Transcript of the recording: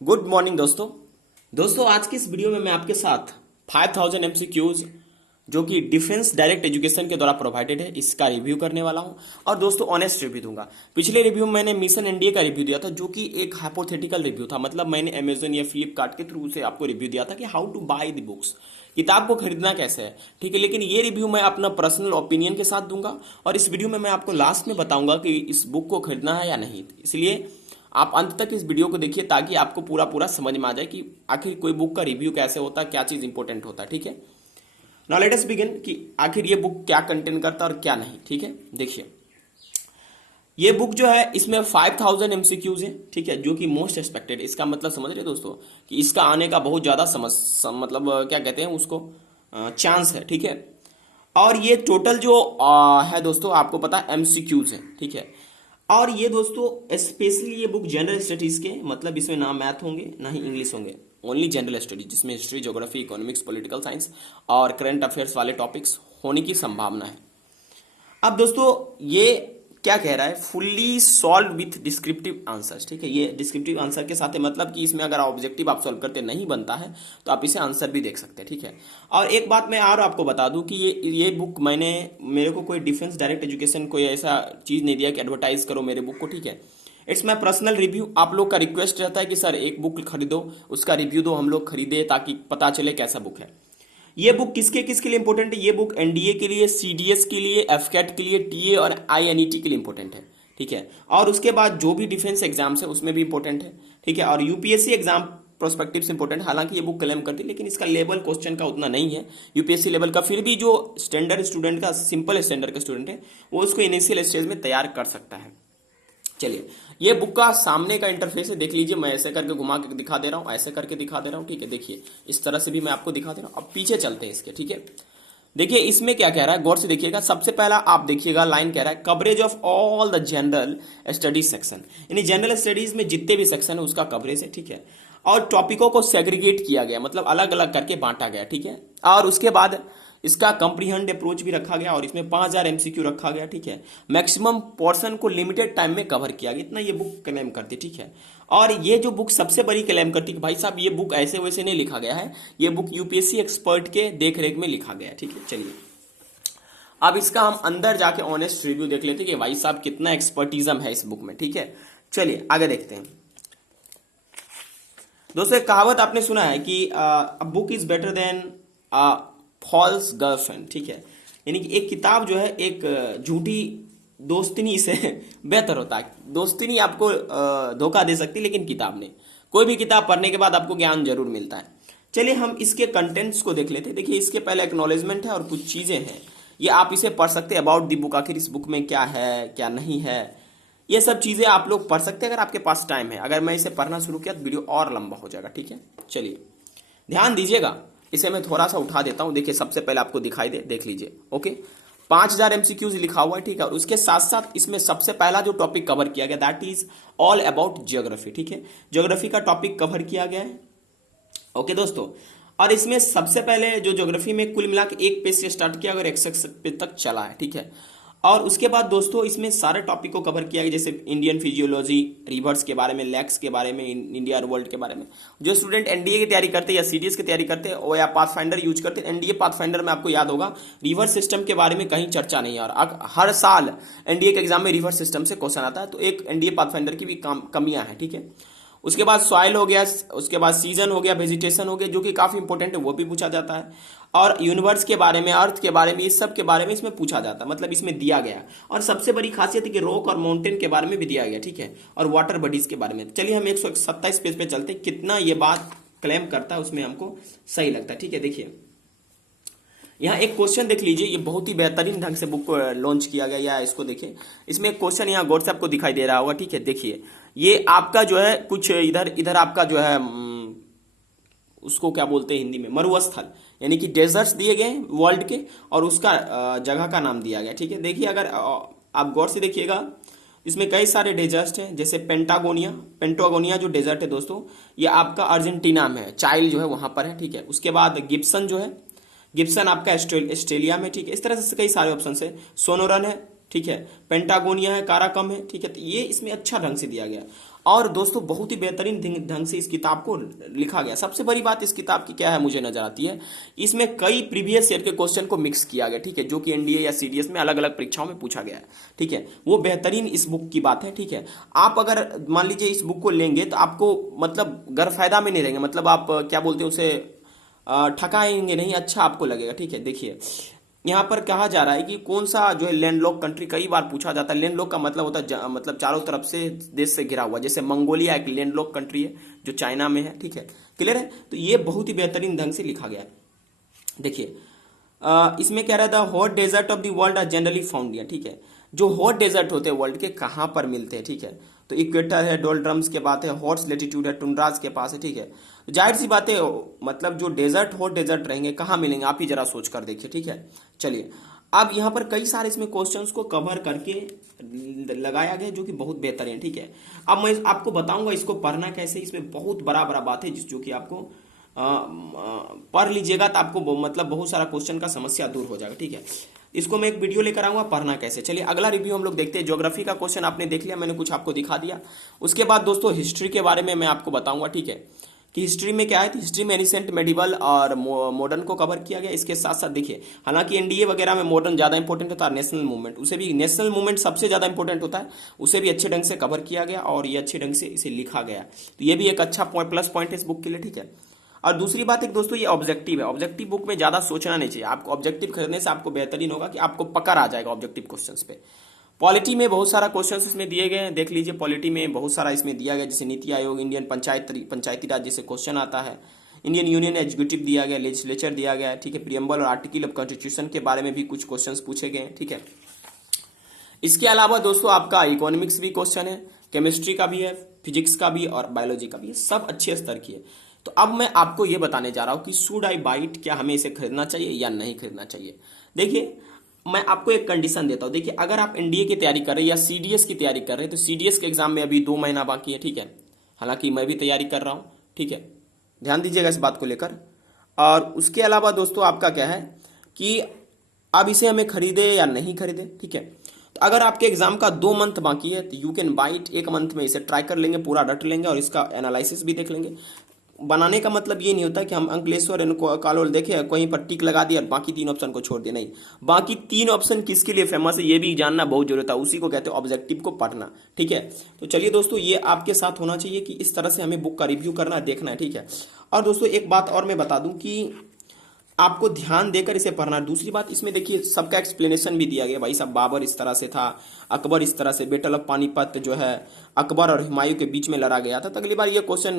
Good morning दोस्तों आज की इस वीडियो में मैं आपके साथ 5000 एमसीक्यूज जो कि डिफेंस डायरेक्ट एजुकेशन के द्वारा प्रोवाइडेड है इसका रिव्यू करने वाला हूं। और दोस्तों ऑनेस्ट रिव्यू दूंगा। पिछले रिव्यू में मैंने मिशन एनडीए का रिव्यू दिया था जो कि एक हाइपोथेटिकल रिव्यू था, मतलब मैंने अमेजन या फ्लिपकार्ट के थ्रू से आपको रिव्यू दिया था कि how to buy the books, किताब को खरीदना कैसे है। ठीक है, लेकिन ये रिव्यू मैं अपना पर्सनल ओपिनियन के साथ दूंगा और इस वीडियो में मैं आपको लास्ट में बताऊंगा कि इस बुक को खरीदना है या नहीं। इसलिए आप अंत तक इस वीडियो को देखिए ताकि आपको पूरा पूरा समझ में आ जाए कि आखिर कोई बुक का रिव्यू कैसे होता है, क्या चीज इंपॉर्टेंट होता है। ठीक है, नाउ लेट अस बिगिन कि आखिर ये बुक क्या कंटेन करता है और क्या नहीं। ठीक है, देखिए ये बुक जो है इसमें 5000 एमसीक्यूज है। ठीक है, जो कि मोस्ट एक्सपेक्टेड, इसका मतलब समझ रहे दोस्तों कि इसका आने का बहुत ज्यादा मतलब क्या कहते हैं उसको, चांस है। ठीक है, और ये टोटल जो है दोस्तों आपको पता है एमसीक्यूज है। ठीक है, और ये दोस्तों स्पेशली ये बुक जनरल स्टडीज के, मतलब इसमें ना मैथ होंगे ना ही इंग्लिश होंगे, ओनली जनरल स्टडीज जिसमें history, geography, economics, political science और करंट अफेयर्स वाले टॉपिक्स होने की संभावना है। अब दोस्तों ये क्या कह रहा है, fully solve with descriptive answers. ठीक है, ये डिस्क्रिप्टिव आंसर के साथ है, मतलब कि इसमें अगर ऑब्जेक्टिव आप सॉल्व करते नहीं बनता है तो आप इसे आंसर भी देख सकते हैं। ठीक है, और एक बात मैं और आपको बता दूं कि ये बुक मेरे को कोई डिफेंस डायरेक्ट एजुकेशन कोई ऐसा चीज नहीं दिया कि एडवर्टाइज करो मेरे बुक को। ठीक है, इट्स माई पर्सनल रिव्यू। आप लोग का रिक्वेस्ट रहता है कि सर एक बुक खरीदो, उसका रिव्यू दो, हम लोग खरीदे ताकि पता चले कैसा बुक है। ये बुक किसके किसके लिए इंपॉर्टेंट है, ये बुक एनडीए के लिए, सीडीएस के लिए, एफकेट के लिए, टीए और आईएनईटी के लिए इंपॉर्टेंट है। ठीक है, और उसके बाद जो भी डिफेंस एग्जाम्स है उसमें भी इंपॉर्टेंट है। ठीक है, और यूपीएससी एग्जाम प्रोस्पेक्टिव इंपॉर्टेंट, हालांकि ये बुक क्लेम करती है लेकिन इसका लेवल क्वेश्चन का उतना नहीं है यूपीएससी लेवल का। फिर भी जो स्टैंडर्ड स्टूडेंट का, सिंपल स्टैंडर्ड का स्टूडेंट है वो उसको इनिशियल स्टेज में तैयार कर सकता है। चलिए, ये बुक का सामने का इंटरफेस है, देख लीजिए। मैं ऐसे करके घुमा के दिखा दे रहा हूं, ऐसे करके दिखा दे रहा हूं। ठीक है, देखिए इस तरह से भी मैं आपको दिखा दे रहा हूं। अब पीछे चलते हैं इसके। ठीक है, देखिए इसमें क्या कह रहा है, गौर से देखिएगा। सबसे पहला आप देखिएगा लाइन कह रहा है coverage of all the general studies section, यानी जनरल स्टडीज में जितने भी सेक्शन है उसका कवरेज है। ठीक है, और टॉपिकों को सेग्रीगेट किया गया, मतलब अलग अलग करके बांटा गया। ठीक है, और उसके बाद इसका कंप्रीहेंड अप्रोच भी रखा गया और इसमें 5000 एमसीक्यू रखा गया। ठीक है, मैक्सिमम पोर्शन को लिमिटेड टाइम में कवर किया गया, इतना ये बुक क्लेम करती। ठीक है, और ये जो बुक सबसे बड़ी क्लेम करती है भाई साहब ये बुक ऐसे वैसे नहीं लिखा गया है, ये बुक यूपीएससी एक्सपर्ट के देखरेख में लिखा गया है। ठीक है, चलिए अब इसका हम अंदर जाके ऑनेस्ट रिव्यू देख लेते हैं कि भाई साहब कितना एक्सपर्टिज्म है इस बुक में। ठीक है, चलिए आगे देखते हैं। दोस्तों एक कहावत आपने सुना है कि book is better than false girlfriend. ठीक है, यानी कि एक किताब जो है एक झूठी दोस्तिनी से बेहतर होता है। दोस्तिनी आपको धोखा दे सकती है लेकिन किताब नहीं। कोई भी किताब पढ़ने के बाद आपको ज्ञान जरूर मिलता है। चलिए हम इसके कंटेंट्स को देख लेते हैं। देखिए इसके पहले एक्नॉलेजमेंट है और कुछ चीजें हैं, ये आप इसे पढ़ सकते हैं। अबाउट दी बुक, आखिर इस बुक में क्या है क्या नहीं है, ये सब चीजें आप लोग पढ़ सकते हैं अगर आपके पास टाइम है। अगर मैं इसे पढ़ना शुरू किया तो वीडियो और लंबा हो जाएगा। ठीक है, चलिए ध्यान दीजिएगा। इसे मैं थोड़ा सा उठा देता हूं, देखिए सबसे पहले आपको दिखाई दे, देख लीजिए। ओके, 5000 एमसीक्यूज लिखा हुआ है। ठीक है, और उसके साथ साथ इसमें सबसे पहला जो टॉपिक कवर किया गया that is all about geography. ठीक है, ज्योग्राफी का टॉपिक कवर किया गया है। ओके दोस्तों, और इसमें सबसे पहले जो ज्योग्राफी में कुल मिला के एक पेज से स्टार्ट किया और 101 पेज तक चला है। ठीक है, और उसके बाद दोस्तों इसमें सारे टॉपिक को कवर किया गया, जैसे इंडियन फिजियोलॉजी, रिवर्स के बारे में, लेक्स के बारे में, इंडिया और वर्ल्ड के बारे में। जो स्टूडेंट एनडीए की तैयारी करते हैं या सीडीएस की तैयारी करते हैं और या पाथफाइंडर यूज करते हैं, एनडीए पाथफाइंडर में आपको याद होगा रिवर्स सिस्टम के बारे में कहीं चर्चा नहीं है और हर साल एनडीए के एग्जाम में रिवर्स सिस्टम से क्वेश्चन आता है, तो एक एनडीए पाथफाइंडर की भी कमियां हैं। ठीक है, उसके बाद सॉइल हो गया, उसके बाद सीजन हो गया, वेजिटेशन हो गया जो कि काफी इंपॉर्टेंट है, वो भी पूछा जाता है। और यूनिवर्स के बारे में, अर्थ के बारे में, इस सब के बारे में इसमें पूछा जाता है, मतलब इसमें दिया गया। और सबसे बड़ी खासियत है कि रॉक और माउंटेन के बारे में भी दिया गया। ठीक है, और वाटर बॉडीज के बारे में। चलिए हम 127 पेज पे चलते हैं, कितना ये बात क्लेम करता है उसमें हमको सही लगता है। ठीक है, देखिए यहाँ एक क्वेश्चन देख लीजिए, ये बहुत ही बेहतरीन ढंग से बुक को लॉन्च किया गया, या इसको देखिए। इसमें एक क्वेश्चन यहाँ गौर से आपको दिखाई दे रहा होगा। ठीक है, देखिए ये आपका जो है कुछ इधर इधर आपका जो है उसको क्या बोलते हैं हिंदी में, मरुस्थल, यानी कि डेजर्ट्स दिए गए वर्ल्ड के और उसका जगह का नाम दिया गया। ठीक है, देखिए अगर आप गौर से देखिएगा इसमें कई सारे डेजर्ट हैं, जैसे पेंटागोनिया जो डेजर्ट है दोस्तों ये आपका अर्जेंटीना में है, चाइल जो है वहां पर है। ठीक है, उसके बाद गिब्सन जो है, गिब्सन आपका ऑस्ट्रेलिया में। ठीक है, इस तरह से कई सारे ऑप्शन है। सोनोरन है, ठीक है, पेंटागोनिया है, काराकम है। ठीक है, तो ये इसमें अच्छा ढंग से दिया गया। और दोस्तों बहुत ही बेहतरीन ढंग से इस किताब को लिखा गया। सबसे बड़ी बात इस किताब की क्या है मुझे नजर आती है, इसमें कई प्रीवियस ईयर के क्वेश्चन को मिक्स किया गया, ठीक है, जो कि एनडीए या सीडीएस में अलग अलग परीक्षाओं में पूछा गया है, ठीक है। वो बेहतरीन इस बुक की बात है, ठीक है। आप अगर मान लीजिए इस बुक को लेंगे तो आपको मतलब गैरफायदा में नहीं रहेंगे, मतलब आप क्या बोलते हैं उसे, ठकाएंगे नहीं, अच्छा आपको लगेगा, ठीक है। देखिए यहाँ पर कहा जा रहा है कि कौन सा जो है लैंडलॉक कंट्री, कई बार पूछा जाता है। लैंडलॉक का मतलब होता है मतलब चारों तरफ से देश से घिरा हुआ, जैसे मंगोलिया एक लैंडलॉक कंट्री है जो चाइना में है, ठीक है, क्लियर है। तो ये बहुत ही बेहतरीन ढंग से लिखा गया है। देखिए इसमें क्या रहता है, hot desert of the world are generally found, ठीक है। जो हॉट डेजर्ट होते हैं वर्ल्ड के कहाँ पर मिलते हैं, ठीक है, तो इक्वेटर है, डोल्ड्रम्स के बात है, हॉट लेटीट्यूड है, टुंड्राज के पास है, ठीक है। तो जाहिर सी बात है मतलब जो डेजर्ट हॉट डेजर्ट रहेंगे कहाँ मिलेंगे, आप ही जरा सोच कर देखिए, ठीक है। चलिए अब यहाँ पर कई सारे इसमें क्वेश्चंस को कवर करके लगाया गया जो कि बहुत बेहतर है, ठीक है। अब मैं आपको बताऊंगा इसको पढ़ना कैसे, इसमें बहुत बड़ा बड़ा बात है जो कि आपको पढ़ लीजिएगा तो आपको मतलब बहुत सारा क्वेश्चन का समस्या दूर हो जाएगा, ठीक है। इसको मैं एक वीडियो लेकर आऊंगा पढ़ना कैसे। चलिए अगला रिव्यू हम लोग देखते हैं। ज्योग्राफी का क्वेश्चन आपने देख लिया, मैंने कुछ आपको दिखा दिया। उसके बाद दोस्तों हिस्ट्री के बारे में मैं आपको बताऊंगा, ठीक है, कि हिस्ट्री में क्या है। तो हिस्ट्री में एनिसेंट, मेडिवल और मॉडर्न को कवर किया गया। इसके साथ साथ देखिए हालांकि एनडीए वगैरह में मॉडर्न ज्यादा इंपॉर्टेंट होता है, नेशनल मूवमेंट उसे भी, नेशनल मूवमेंट सबसे ज्यादा इंपॉर्टेंट होता है, उसे भी अच्छे ढंग से कवर किया गया और ये अच्छे ढंग से इसे लिखा गया। तो ये भी एक अच्छा प्लस पॉइंट है इस बुक के लिए, ठीक है। और दूसरी बात एक दोस्तों ये ऑब्जेक्टिव है। ऑब्जेक्टिव बुक में ज्यादा सोचना नहीं चाहिए आपको। ऑब्जेक्टिव खरीदने से आपको बेहतरीन होगा कि आपको पकड़ आ जाएगा ऑब्जेक्टिव क्वेश्चंस पे। पॉलिटी में बहुत सारा क्वेश्चंस इसमें दिए गए हैं, देख लीजिए। पॉलिटी में बहुत सारा इसमें दिया गया, जैसे नीति आयोग, इंडियन पंचायती राज जैसे क्वेश्चन आता है, इंडियन यूनियन एग्जीक्यूटिव दिया गया, लेजिस्लेचर दिया गया है, ठीक है। प्रियम्बल और आर्टिकल ऑफ कॉन्स्टिट्यूशन के बारे में भी कुछ क्वेश्चंस पूछे गए हैं, ठीक है। इसके अलावा दोस्तों आपका इकोनॉमिक्स भी क्वेश्चन है, केमिस्ट्री का भी है, फिजिक्स का भी और बायोलॉजी का भी है, सब अच्छे स्तर की है। तो अब मैं आपको ये बताने जा रहा हूं कि शुड आई बाइट, क्या हमें इसे खरीदना चाहिए या नहीं खरीदना चाहिए। देखिए मैं आपको एक कंडीशन देता हूं। देखिए अगर आप एनडीए की तैयारी कर रहे हैं या सीडीएस की तैयारी कर रहे हैं तो सीडीएस के एग्जाम में अभी 2 महीना बाकी है, ठीक है। हालांकि मैं भी तैयारी कर रहा हूं, ठीक है, ध्यान दीजिएगा इस बात को लेकर। और उसके अलावा दोस्तों आपका क्या है कि अब इसे हमें खरीदे या नहीं खरीदे, ठीक है। तो अगर आपके एग्जाम का 2 मंथ बाकी है तो यू कैन बाइट, 1 मंथ में इसे ट्राई कर लेंगे, पूरा रट लेंगे और इसका एनालिसिस भी देख लेंगे। बनाने का मतलब ये नहीं होता कि हम अंकलेश्वर कालोल देखे कहीं पर टिक लगा दिया और बाकी 3 ऑप्शन को छोड़ दिया, नहीं। बाकी 3 ऑप्शन किसके लिए फेमस है ये भी जानना बहुत जरूरत है, उसी को कहते हैं ऑब्जेक्टिव को पढ़ना, ठीक है। तो चलिए दोस्तों ये आपके साथ होना चाहिए कि इस तरह से हमें बुक का रिव्यू करना है, देखना है, ठीक है। और दोस्तों एक बात और मैं बता दूं कि आपको ध्यान देकर इसे पढ़ना है। दूसरी बात इसमें देखिए सबका एक्सप्लेनेशन भी दिया गया, भाई साहब बाबर इस तरह से था, अकबर इस तरह से, बैटल ऑफ पानीपत जो है अकबर और हुमायूं के बीच में लड़ा गया था। तो अगली बार ये क्वेश्चन